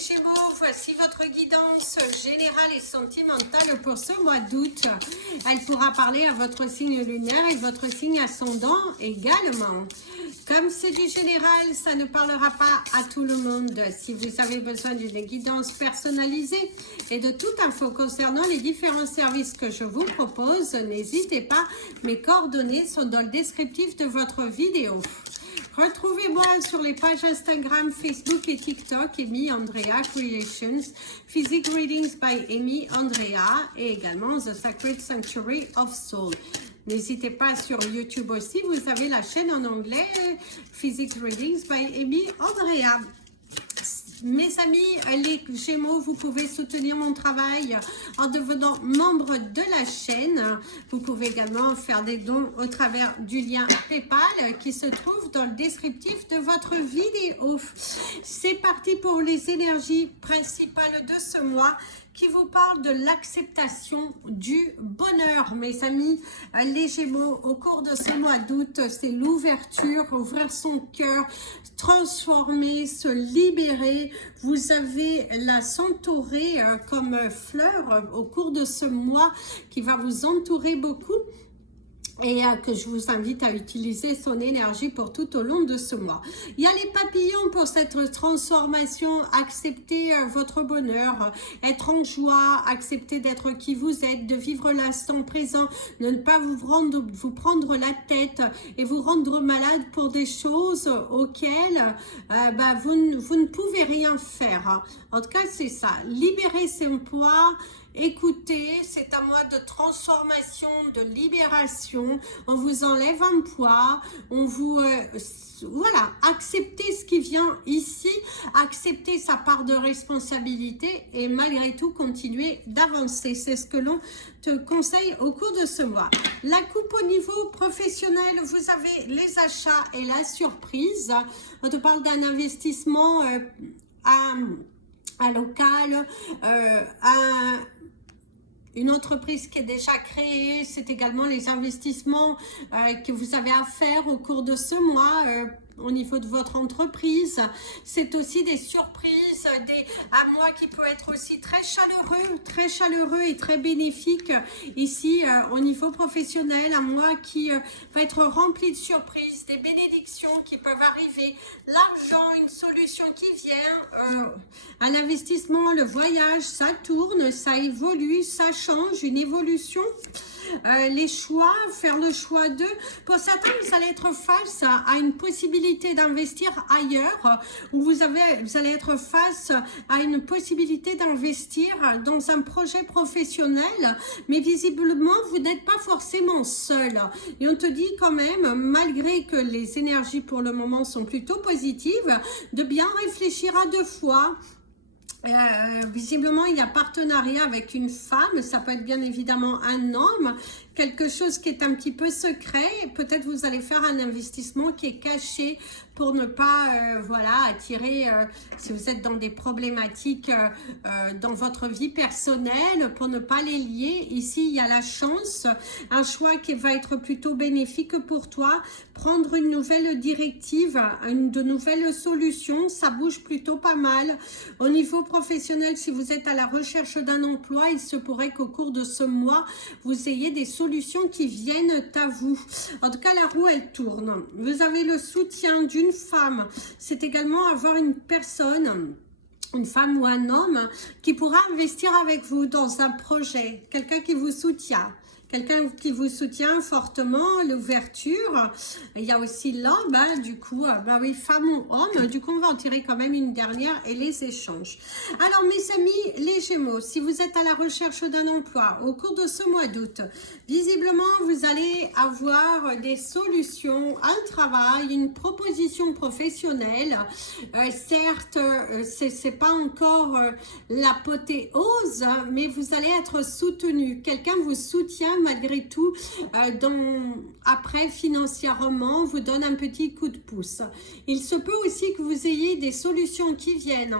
Gémeaux, voici votre guidance générale et sentimentale pour ce mois d'août. Elle pourra parler à votre signe lunaire et votre signe ascendant également. Comme c'est du général, ça ne parlera pas à tout le monde. Si vous avez besoin d'une guidance personnalisée et de toute info concernant les différents services que je vous propose, n'hésitez pas, mes coordonnées sont dans le descriptif de votre vidéo. Retrouvez-moi sur les pages Instagram, Facebook et TikTok, Amy Andrea Creations, Physique Readings by Amy Andrea et également The Sacred Sanctuary of Soul. N'hésitez pas sur YouTube aussi, vous avez la chaîne en anglais, Physique Readings by Amy Andrea. Mes amis, les Gémeaux, vous pouvez soutenir mon travail en devenant membre de la chaîne. Vous pouvez également faire des dons au travers du lien PayPal qui se trouve dans le descriptif de votre vidéo. C'est parti pour les énergies principales de ce mois qui vous parle de l'acceptation du bonheur, mes amis, les Gémeaux. Au cours de ce mois d'août, c'est l'ouverture, ouvrir son cœur, transformer, se libérer. Vous avez la centaurée comme fleur au cours de ce mois qui va vous entourer beaucoup. Et que je vous invite à utiliser son énergie pour tout au long de ce mois. Il y a les papillons pour cette transformation, accepter votre bonheur, être en joie, accepter d'être qui vous êtes, de vivre l'instant présent, de ne pas vous prendre la tête et vous rendre malade pour des choses auxquelles vous ne pouvez rien faire. En tout cas, c'est ça. Libérer son poids. Écoutez, c'est un mois de transformation, de libération. On vous enlève un poids, on vous... voilà, acceptez ce qui vient ici, acceptez sa part de responsabilité et malgré tout, continuez d'avancer. C'est ce que l'on te conseille au cours de ce mois. La coupe au niveau professionnel, vous avez les achats et la surprise. On te parle d'un investissement à local, une entreprise qui est déjà créée, c'est également les investissements que vous avez à faire au cours de ce mois au niveau de votre entreprise. C'est aussi des surprises, un mois qui peut être aussi très chaleureux et très bénéfique ici au niveau professionnel, un mois qui va être rempli de surprises, des bénédictions qui peuvent arriver, l'argent, une solution qui vient, un investissement, le voyage, ça tourne, ça évolue, ça change, une évolution. Les choix, faire le choix de... Pour certains, vous allez être face à une possibilité d'investir ailleurs, ou vous allez être face à une possibilité d'investir dans un projet professionnel, mais visiblement, vous n'êtes pas forcément seul. Et on te dit quand même, malgré que les énergies pour le moment sont plutôt positives, de bien réfléchir à deux fois. Visiblement, il y a partenariat avec une femme, ça peut être bien évidemment un homme, quelque chose qui est un petit peu secret. Peut-être vous allez faire un investissement qui est caché pour ne pas attirer, si vous êtes dans des problématiques dans votre vie personnelle, pour ne pas les lier. Ici, il y a la chance, un choix qui va être plutôt bénéfique pour toi, prendre une nouvelle directive, de nouvelles solutions, ça bouge plutôt pas mal. Au niveau professionnel, si vous êtes à la recherche d'un emploi, il se pourrait qu'au cours de ce mois, vous ayez des solutions qui viennent à vous. En tout cas, la roue, elle tourne. Vous avez le soutien d'une femme. C'est également avoir une personne, une femme ou un homme, qui pourra investir avec vous dans un projet. Quelqu'un qui vous soutient. Quelqu'un qui vous soutient fortement, l'ouverture. Il y a aussi l'homme, du coup, oui, femme ou homme. Du coup, on va en tirer quand même une dernière et les échanges. Alors, mes amis, les Gémeaux, si vous êtes à la recherche d'un emploi au cours de ce mois d'août, visiblement, vous allez avoir des solutions, un travail, une proposition professionnelle. Certes, c'est pas encore l'apothéose, mais vous allez être soutenu. Quelqu'un vous soutient malgré tout, après financièrement, vous donne un petit coup de pouce. Il se peut aussi que vous ayez des solutions qui viennent,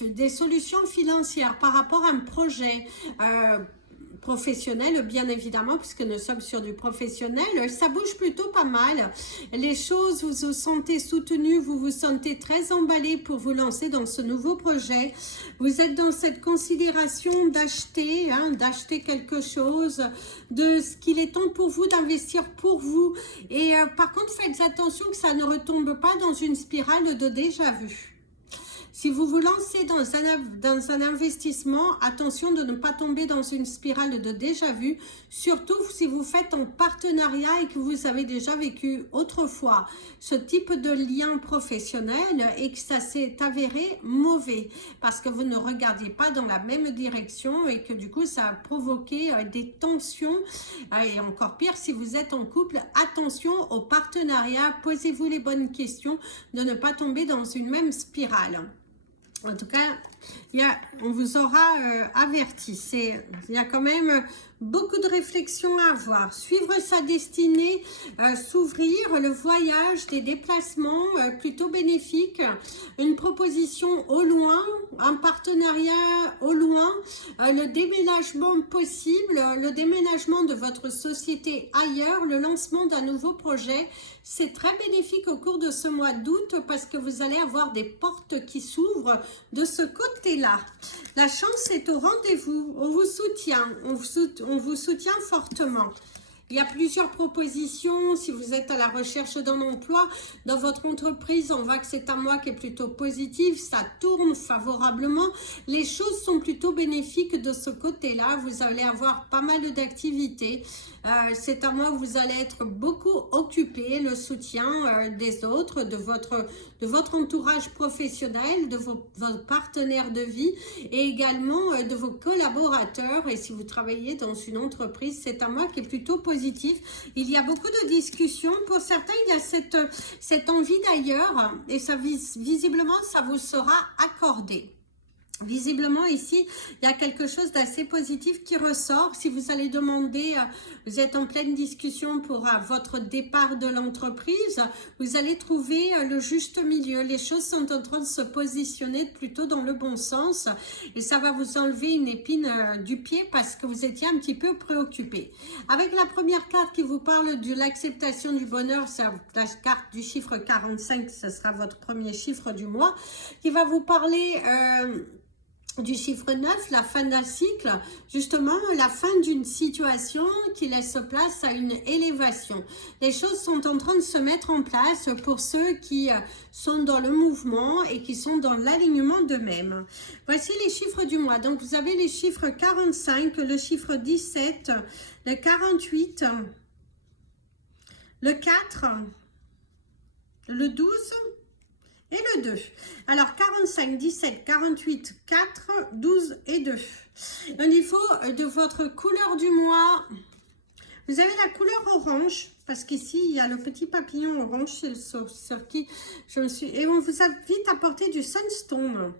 des solutions financières par rapport à un projet professionnel, bien évidemment, puisque nous sommes sur du professionnel. Ça bouge plutôt pas mal. Les choses, vous vous sentez soutenu, vous vous sentez très emballé pour vous lancer dans ce nouveau projet. Vous êtes dans cette considération d'acheter, d'acheter quelque chose, de ce qu'il est temps pour vous d'investir pour vous. Et par contre, faites attention que ça ne retombe pas dans une spirale de déjà-vu. Si vous vous lancez dans un investissement, attention de ne pas tomber dans une spirale de déjà-vu, surtout si vous faites en partenariat et que vous avez déjà vécu autrefois ce type de lien professionnel et que ça s'est avéré mauvais parce que vous ne regardiez pas dans la même direction et que du coup ça a provoqué des tensions. Et encore pire, si vous êtes en couple, attention au partenariat, posez-vous les bonnes questions de ne pas tomber dans une même spirale. En tout cas, on vous aura averti. Il y a quand même beaucoup de réflexions à avoir. Suivre sa destinée, s'ouvrir, le voyage, des déplacements plutôt bénéfiques, une proposition au loin, un partenariat au loin, le déménagement possible, le déménagement de votre société ailleurs, le lancement d'un nouveau projet. C'est très bénéfique au cours de ce mois d'août parce que vous allez avoir des portes qui s'ouvrent de ce côté-là. La chance est au rendez-vous. On vous soutient. On vous soutient fortement. Il y a plusieurs propositions. Si vous êtes à la recherche d'un emploi dans votre entreprise, on voit que c'est un mois qui est plutôt positif. Ça tourne favorablement. Les choses sont plutôt bénéfiques de ce côté-là. Vous allez avoir pas mal d'activités. C'est un mois où vous allez être beaucoup occupé. Le soutien des autres, de votre entourage professionnel, de vos partenaires de vie et également de vos collaborateurs. Et si vous travaillez dans une entreprise, c'est un mois qui est plutôt positif. Il y a beaucoup de discussions. Pour certains, il y a cette envie d'ailleurs et ça, visiblement, ça vous sera accordé. Visiblement ici, il y a quelque chose d'assez positif qui ressort. Si vous allez demander, vous êtes en pleine discussion pour votre départ de l'entreprise, vous allez trouver le juste milieu. Les choses sont en train de se positionner plutôt dans le bon sens et ça va vous enlever une épine du pied parce que vous étiez un petit peu préoccupé. Avec la première carte qui vous parle de l'acceptation du bonheur, c'est la carte du chiffre 45, ce sera votre premier chiffre du mois, qui va vous parler du chiffre 9, la fin d'un cycle, justement la fin d'une situation qui laisse place à une élévation. Les choses sont en train de se mettre en place pour ceux qui sont dans le mouvement et qui sont dans l'alignement d'eux-mêmes. Voici les chiffres du mois. Donc vous avez les chiffres 45, le chiffre 17, le 48, le 4, le 12, et le 2. Alors, 45, 17, 48, 4, 12 et 2. Au niveau de votre couleur du mois, vous avez la couleur orange, parce qu'ici, il y a le petit papillon orange sur qui je me suis... Et on vous invite à porter du sunstone.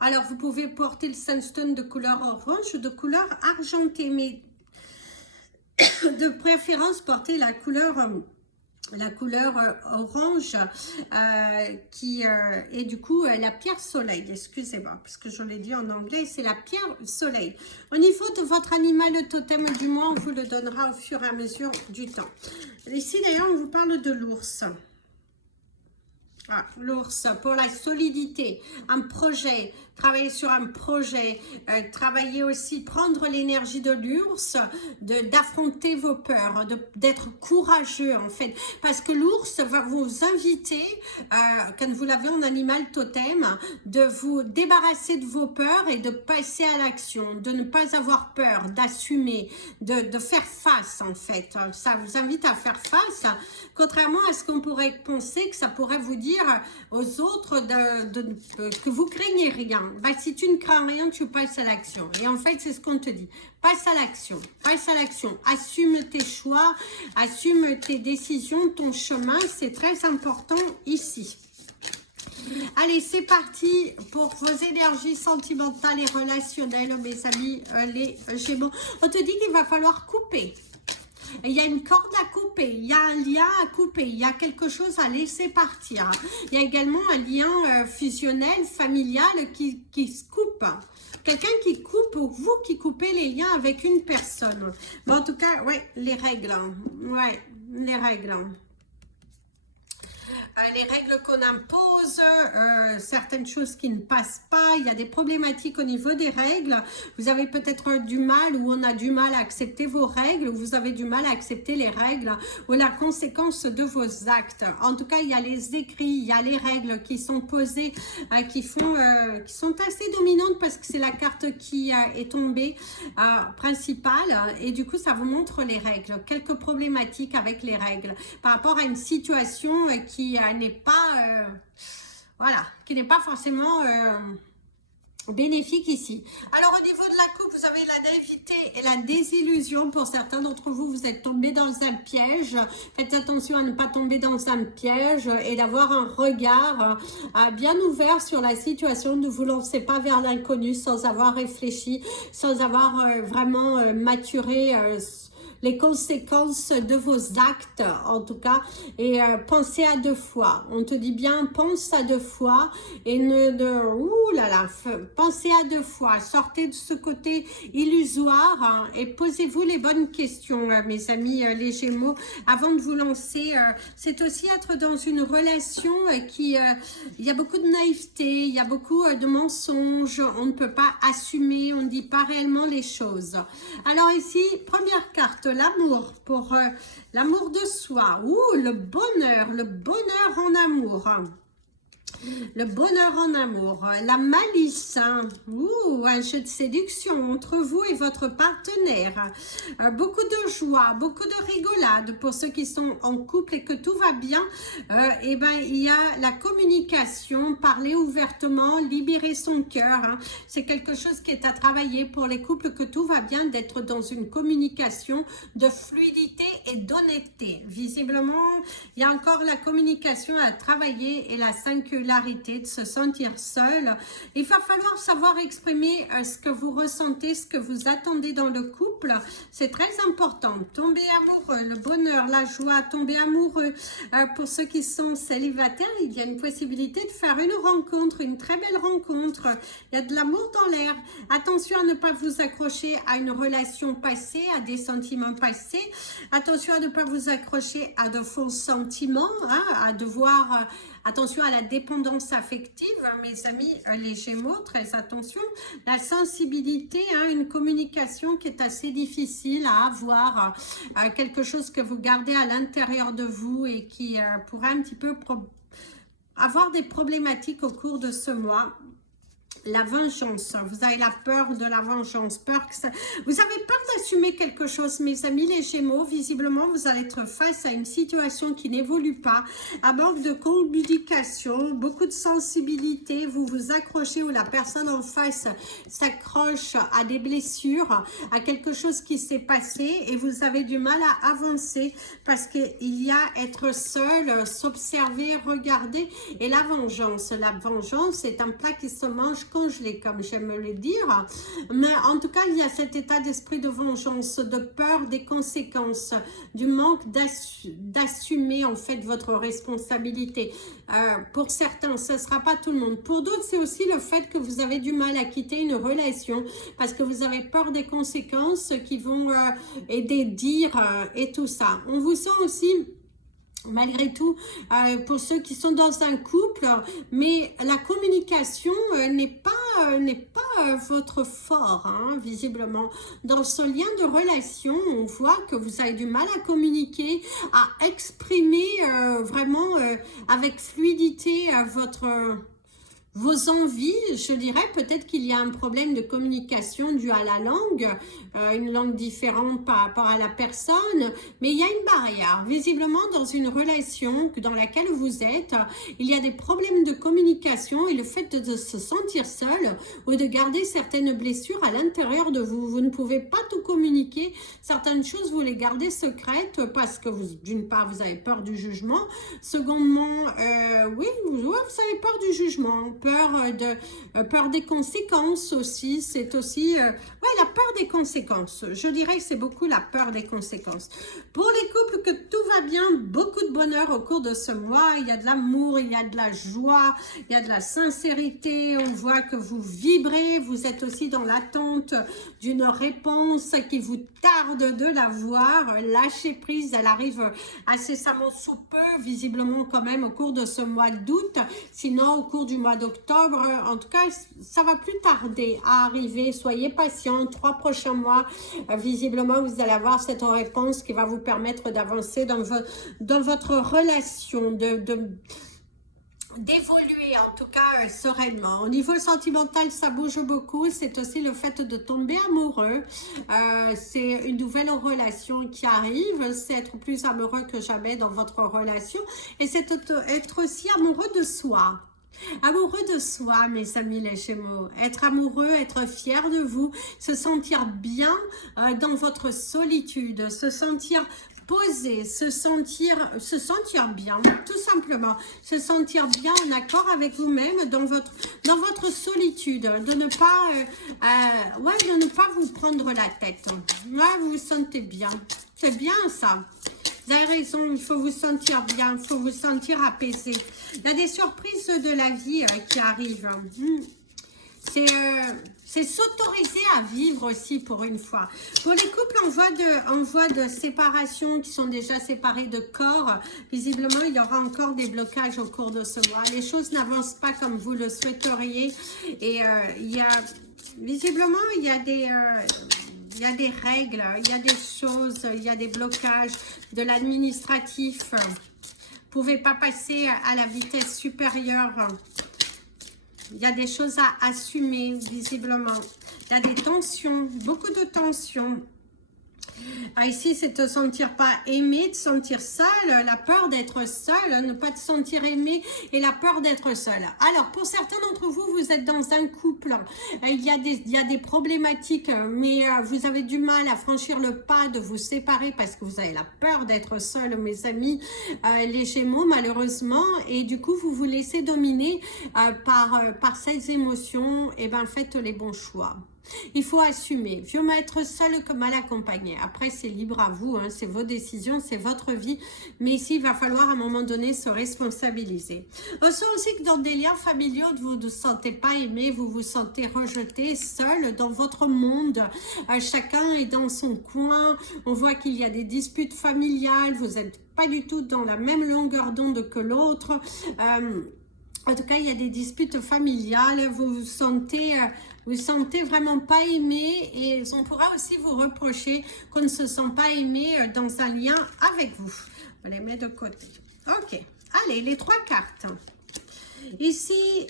Alors, vous pouvez porter le sunstone de couleur orange ou de couleur argentée, mais de préférence, porter la couleur orange qui est du coup la pierre soleil, excusez-moi parce que je l'ai dit en anglais, c'est la pierre soleil. Au niveau de votre animal totem du mois, on vous le donnera au fur et à mesure du temps. Ici d'ailleurs on vous parle de l'ours. Ah, l'ours pour la solidité, un projet, travailler sur un projet, travailler aussi, prendre l'énergie de l'ours, d'affronter vos peurs, d'être courageux en fait, parce que l'ours va vous inviter, quand vous l'avez en animal totem, de vous débarrasser de vos peurs et de passer à l'action, de ne pas avoir peur, d'assumer, de faire face en fait. Ça vous invite à faire face, contrairement à ce qu'on pourrait penser que ça pourrait vous dire aux autres que vous craignez rien. Bah, si tu ne crains rien, tu passes à l'action. Et en fait, c'est ce qu'on te dit. Passe à l'action. Passe à l'action. Assume tes choix, assume tes décisions, ton chemin. C'est très important ici. Allez, c'est parti pour vos énergies sentimentales et relationnelles, mes amis, les Gémeaux. On te dit qu'il va falloir couper. il y a une corde à couper, il y a un lien à couper, il y a quelque chose à laisser partir. Il y a également un lien fusionnel, familial qui se coupe. Quelqu'un qui coupe, ou vous qui coupez les liens avec une personne. Bon, en tout cas, ouais, les règles. Ouais, les règles. Les règles qu'on impose, certaines choses qui ne passent pas, il y a des problématiques au niveau des règles, vous avez peut-être du mal ou on a du mal à accepter vos règles, ou vous avez du mal à accepter les règles ou la conséquence de vos actes. En tout cas, il y a les écrits, il y a les règles qui sont posées, qui sont assez dominantes parce que c'est la carte qui est tombée principale et du coup, ça vous montre les règles, quelques problématiques avec les règles par rapport à une situation qui n'est pas, voilà, qui n'est pas forcément bénéfique ici. Alors au niveau de la coupe, vous avez la naïveté et la désillusion. Pour certains d'entre vous, vous êtes tombés dans un piège. Faites attention à ne pas tomber dans un piège et d'avoir un regard bien ouvert sur la situation. Ne vous lancez pas vers l'inconnu sans avoir réfléchi, sans avoir vraiment maturé les conséquences de vos actes, en tout cas, et pensez à deux fois. On te dit bien, pense à deux fois, et ouh là là, pensez à deux fois, sortez de ce côté illusoire, hein, et posez-vous les bonnes questions, mes amis les Gémeaux, avant de vous lancer. C'est aussi être dans une relation il y a beaucoup de naïveté, il y a beaucoup de mensonges, on ne peut pas assumer, on ne dit pas réellement les choses. Alors ici, première carte, l'amour, pour l'amour de soi. Ouh, le bonheur en amour. Le bonheur en amour, la malice, hein. Ouh, un jeu de séduction entre vous et votre partenaire. Beaucoup de joie, beaucoup de rigolade pour ceux qui sont en couple et que tout va bien. Et ben, il y a la communication, parler ouvertement, libérer son cœur. Hein. C'est quelque chose qui est à travailler pour les couples, que tout va bien, d'être dans une communication de fluidité et d'honnêteté. Visiblement, il y a encore la communication à travailler et la singularité, de se sentir seul. Il va falloir savoir exprimer ce que vous ressentez, ce que vous attendez dans le couple. C'est très important. Tomber amoureux, le bonheur, la joie, tomber amoureux. Pour ceux qui sont célibataires, il y a une possibilité de faire une rencontre, une très belle rencontre. Il y a de l'amour dans l'air. Attention à ne pas vous accrocher à une relation passée, à des sentiments passés. Attention à ne pas vous accrocher à de faux sentiments, hein, à devoir... Attention à la dépendance affective, hein, mes amis les Gémeaux, très attention. La sensibilité, hein, une communication qui est assez difficile à avoir, quelque chose que vous gardez à l'intérieur de vous et qui pourrait un petit peu avoir des problématiques au cours de ce mois. La vengeance, vous avez la peur de la vengeance, vous avez peur d'assumer quelque chose, mes amis les Gémeaux. Visiblement, vous allez être face à une situation qui n'évolue pas, à manque de communication, beaucoup de sensibilité, vous vous accrochez ou la personne en face s'accroche à des blessures, à quelque chose qui s'est passé et vous avez du mal à avancer parce qu'il y a être seul, s'observer, regarder. Et la vengeance est un plat qui se mange congelé, comme j'aime le dire, mais en tout cas il y a cet état d'esprit de vengeance, de peur des conséquences, du manque d'assumer en fait votre responsabilité. Pour certains, ce ne sera pas tout le monde. Pour d'autres, c'est aussi le fait que vous avez du mal à quitter une relation parce que vous avez peur des conséquences qui vont et des dires et tout ça. On vous sent aussi... Malgré tout, pour ceux qui sont dans un couple, mais la communication n'est pas votre fort, hein, visiblement. Dans ce lien de relation, on voit que vous avez du mal à communiquer, à exprimer vraiment avec fluidité vos envies. Je dirais peut-être qu'il y a un problème de communication dû à la langue, une langue différente par rapport à la personne, mais il y a une barrière. Visiblement, dans une relation dans laquelle vous êtes, il y a des problèmes de communication et le fait de se sentir seul ou de garder certaines blessures à l'intérieur de vous. Vous ne pouvez pas tout communiquer. Certaines choses, vous les gardez secrètes parce que d'une part, vous avez peur du jugement. Secondement, oui, vous avez peur du jugement. peur des conséquences aussi. C'est aussi ouais, la peur des conséquences. Je dirais que c'est beaucoup la peur des conséquences. Pour les couples, que tout va bien, beaucoup de bonheur au cours de ce mois. Il y a de l'amour, il y a de la joie, il y a de la sincérité. On voit que vous vibrez, vous êtes aussi dans l'attente d'une réponse qui vous tarde de la voir. Lâchez prise, elle arrive incessamment sous peu, visiblement quand même au cours de ce mois d'août, sinon au cours du mois d'octobre. En tout cas, ça va plus tarder à arriver. Soyez patient, 3 prochains mois, visiblement vous allez avoir cette réponse qui va vous permettre d'avancer dans votre relation, d'évoluer en tout cas sereinement. Au niveau sentimental, ça bouge beaucoup. C'est aussi le fait de tomber amoureux. C'est une nouvelle relation qui arrive. C'est être plus amoureux que jamais dans votre relation. Et c'est être aussi amoureux de soi. Amoureux de soi, mes amis les Gémeaux. Être amoureux, être fier de vous, se sentir bien dans votre solitude, se sentir posé, se sentir bien, tout simplement, se sentir bien en accord avec vous-même dans votre solitude, de ne pas vous prendre la tête. Ouais, vous vous sentez bien, c'est bien ça. Vous avez raison, il faut vous sentir bien, il faut vous sentir apaisé. Il y a des surprises de la vie qui arrivent. C'est s'autoriser à vivre aussi pour une fois. Pour les couples en voie de séparation, qui sont déjà séparés de corps, visiblement il y aura encore des blocages au cours de ce mois. Les choses n'avancent pas comme vous le souhaiteriez. Et visiblement il y a des règles, il y a des choses, il y a des blocages de l'administratif. Vous ne pouvez pas passer à la vitesse supérieure. Il y a des choses à assumer, visiblement. Il y a des tensions, beaucoup de tensions. Ici, c'est de ne se sentir pas aimé, de se sentir seul, la peur d'être seul, ne pas te sentir aimé et la peur d'être seul. Alors, pour certains d'entre vous, vous êtes dans un couple, il y a des problématiques, mais vous avez du mal à franchir le pas de vous séparer parce que vous avez la peur d'être seul, mes amis, les Gémeaux, malheureusement, et du coup, vous vous laissez dominer par ces émotions. Et bien, faites les bons choix. Il faut assumer. Mieux être seul que mal accompagné. Après, c'est libre à vous. Hein, c'est vos décisions, c'est votre vie. Mais ici, il va falloir à un moment donné se responsabiliser. On sent aussi que dans des liens familiaux, vous ne vous sentez pas aimé, vous vous sentez rejeté, seul dans votre monde. Chacun est dans son coin. On voit qu'il y a des disputes familiales. Vous n'êtes pas du tout dans la même longueur d'onde que l'autre. En tout cas, il y a des disputes familiales. Vous vous sentez vraiment pas aimé et on pourra aussi vous reprocher qu'on ne se sent pas aimé dans un lien avec vous. On les met de côté. Ok. Allez, les 3 cartes. Ici,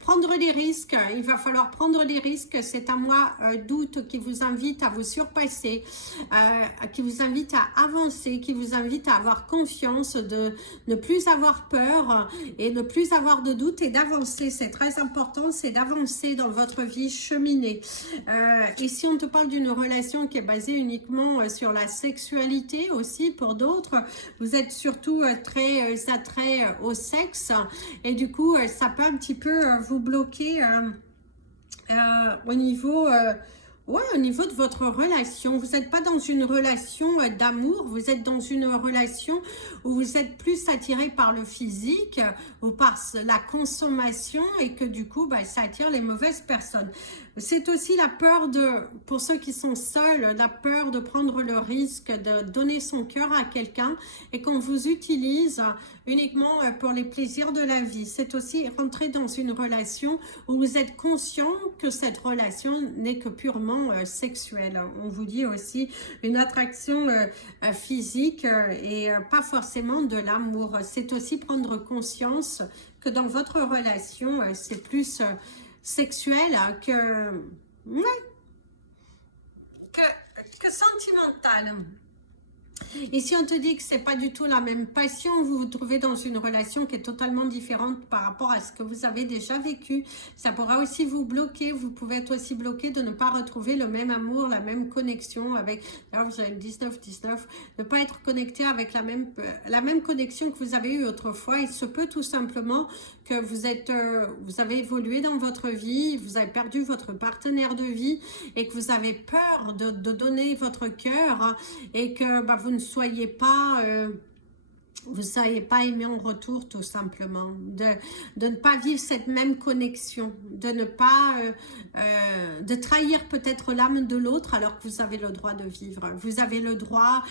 prendre des risques, il va falloir prendre des risques, c'est un mois d'août qui vous invite à vous surpasser, qui vous invite à avancer, qui vous invite à avoir confiance, de ne plus avoir peur et ne plus avoir de doute et d'avancer, c'est très important, c'est d'avancer dans votre vie, cheminer. Ici, on te parle d'une relation qui est basée uniquement sur la sexualité aussi pour d'autres, vous êtes surtout très attrait au sexe et du coup, ça peut un petit peu vous bloquer au niveau de votre relation. Vous n'êtes pas dans une relation d'amour, vous êtes dans une relation où vous êtes plus attiré par le physique ou par la consommation et que du coup, ça attire les mauvaises personnes. C'est aussi la peur pour ceux qui sont seuls, la peur de prendre le risque de donner son cœur à quelqu'un et qu'on vous utilise uniquement pour les plaisirs de la vie. C'est aussi rentrer dans une relation où vous êtes conscient que cette relation n'est que purement sexuelle. On vous dit aussi une attraction physique et pas forcément de l'amour. C'est aussi prendre conscience que dans votre relation, c'est plus sexuel que sentimental. Ici, on te dit que c'est pas du tout la même passion. Vous vous trouvez dans une relation qui est totalement différente par rapport à ce que vous avez déjà vécu. Ça pourra aussi vous bloquer. Vous pouvez être aussi bloqué de ne pas retrouver le même amour, la même connexion avec... Là, vous avez 19-19. Ne pas être connecté avec la même connexion que vous avez eue autrefois. Il se peut tout simplement que vous avez évolué dans votre vie, vous avez perdu votre partenaire de vie et que vous avez peur de donner votre cœur, hein, et que vous ne soyez pas... vous ne soyez pas aimé en retour, tout simplement, de ne pas vivre cette même connexion, de ne pas, de trahir peut-être l'âme de l'autre alors que vous avez le droit de vivre. Vous avez le droit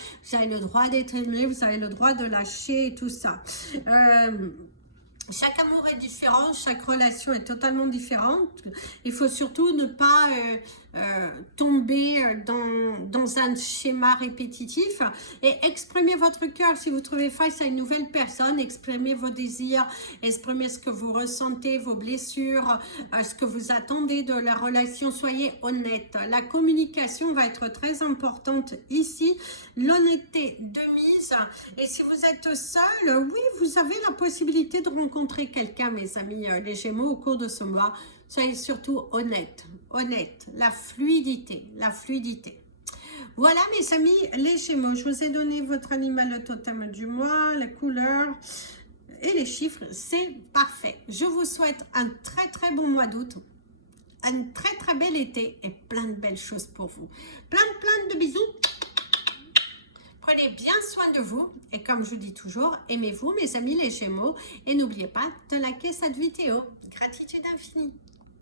d'être aimé, vous avez le droit de lâcher et tout ça. Chaque amour est différent, chaque relation est totalement différente. Il faut surtout ne pas tomber dans un schéma répétitif et exprimer votre cœur. Si vous trouvez face à une nouvelle personne, exprimez vos désirs, exprimez ce que vous ressentez, vos blessures, ce que vous attendez de la relation. Soyez honnête. La communication va être très importante ici. L'honnêteté de mise. Et si vous êtes seul, oui, vous avez la possibilité de rencontrer quelqu'un, mes amis, les Gémeaux, au cours de ce mois. Soyez surtout honnête, la fluidité, Voilà, mes amis, les Gémeaux, je vous ai donné votre animal totem du mois, la couleur et les chiffres, c'est parfait. Je vous souhaite un très très bon mois d'août, un très très bel été et plein de belles choses pour vous. Plein de bisous. Prenez bien soin de vous et comme je vous dis toujours, aimez-vous mes amis les Gémeaux et n'oubliez pas de liker cette vidéo. Gratitude infinie.